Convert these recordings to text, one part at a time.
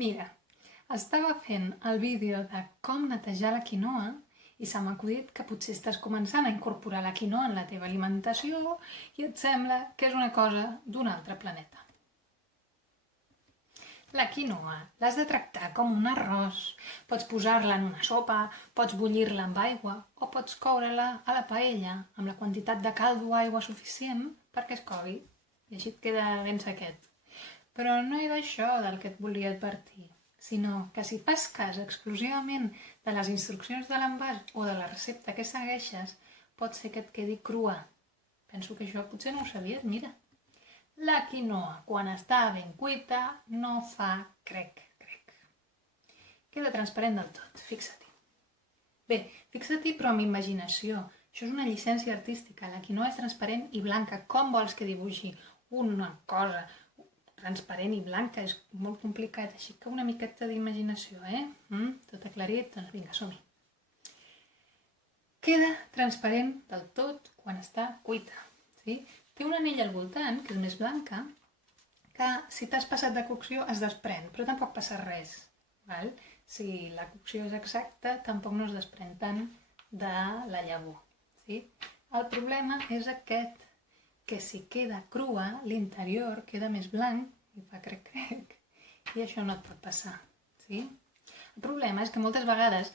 Mira, estava fent el vídeo de com netejar la quinoa i se m'ha acudit que potser estàs començant a incorporar la quinoa en la teva alimentació i et sembla que és una cosa d'un altre planeta. La quinoa l'has de tractar com un arròs. Pots posar-la en una sopa, pots bullir-la amb aigua o pots coure-la a la paella amb la quantitat de caldo o aigua suficient perquè es cogui i així et queda ben sequet. Però no és això del que et volia advertir, sinó que si fas cas exclusivament de les instruccions de l'envàs o de la recepta que segueixes, pot ser que et quedi crua. Penso que això potser no ho sabies, mira. La quinoa, quan està ben cuita, no fa crec, crec. Queda transparent del tot, fixa-t'hi. Bé, fixa-t'hi però amb imaginació. Això és una llicència artística. La quinoa és transparent i blanca. Com vols que dibuixi una cosa transparent i blanca? És molt complicat, així que una miqueta d'imaginació, Tot aclarit? Doncs vinga, som-hi. Queda transparent del tot quan està cuita, sí? Té una anella al voltant, que és més blanca, que si t'has passat de cocció es desprèn, però tampoc passa res, val? Si la cocció és exacta, tampoc no es desprèn tant de la llavor, sí? El problema és aquest, que si queda crua, l'interior queda més blanc i fa crec-crec, i això no et pot passar, sí? El problema és que moltes vegades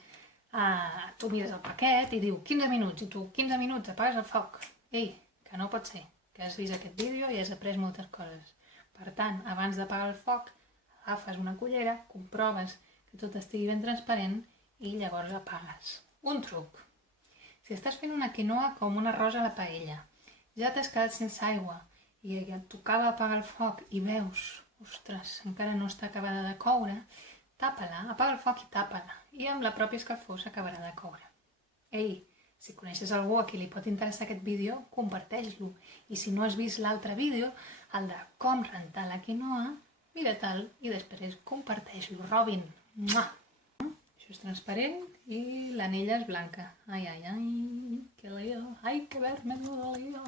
tu mires el paquet i diu 15 minuts, i tu 15 minuts apagues el foc. Ei, que no pot ser, que has vist aquest vídeo i has après moltes coses. Per tant, abans d'apagar el foc, agafes una cullera, comproves que tot estigui ben transparent i llavors apagues. Un truc. Si estàs fent una quinoa com un arròs a la paella, ja t'has quedat sense aigua i et tocava apagar el foc i veus, ostres, encara no està acabada de coure, tapa-la, apaga el foc i tapa-la, i amb la pròpia escalfor s'acabarà de coure. Ei, si coneixes algú a qui li pot interessar aquest vídeo, comparteix-lo. I si no has vist l'altre vídeo, el de com rentar la quinoa, mira-te'l i després comparteix-lo. Robin! Mua! Això és transparent i l'anella és blanca. Ai, ai, ai, que lío! Ai, que verd, menudo lío!